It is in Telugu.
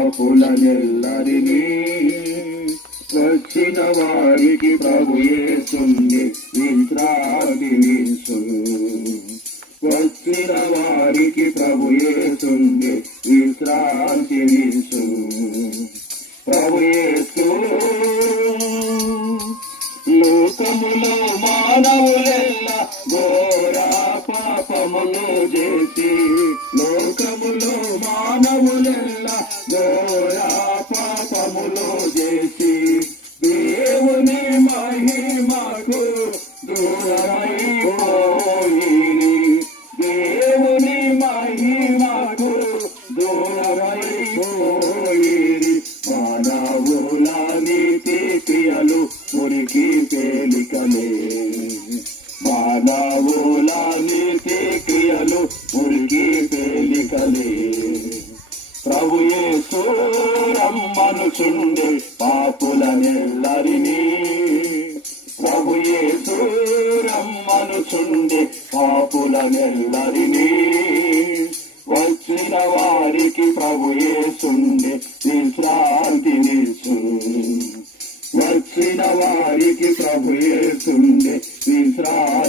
పాపులనెల్లరినీ వచ్చిన వారికి ప్రభు యేసుండే విశ్రాంతినిచ్చు. వచ్చిన వారికి ప్రభు యేసుండే విశ్రాంతినిచ్చు. ప్రభు యేసు లోకములో మానవులెల్లా ఘోర పాపమును చేసి, లోకములో మానవులెల్లా ఘోర పాపములు చేసి దేవుని మహిమకు దూరమైపోయి, దేవుని మహిమకు దూరమైపోయి. మానవుల నీతి క్రియలు మురికి తేలికలే, మానవుల నీతి క్రియలు మురికి తేలికలే. ప్రభు యేసు రమ్మనుచుండే పాపులనెల్లరినీ, ప్రభు యేసు రమ్మనుచుండే పాపులనెల్లరినీ వచ్చిన వారికి ప్రభు యేసుండే విశ్రాంతినిచ్చు. వచ్చిన వారికి ప్రభు యేసుండే విశ్రాంతి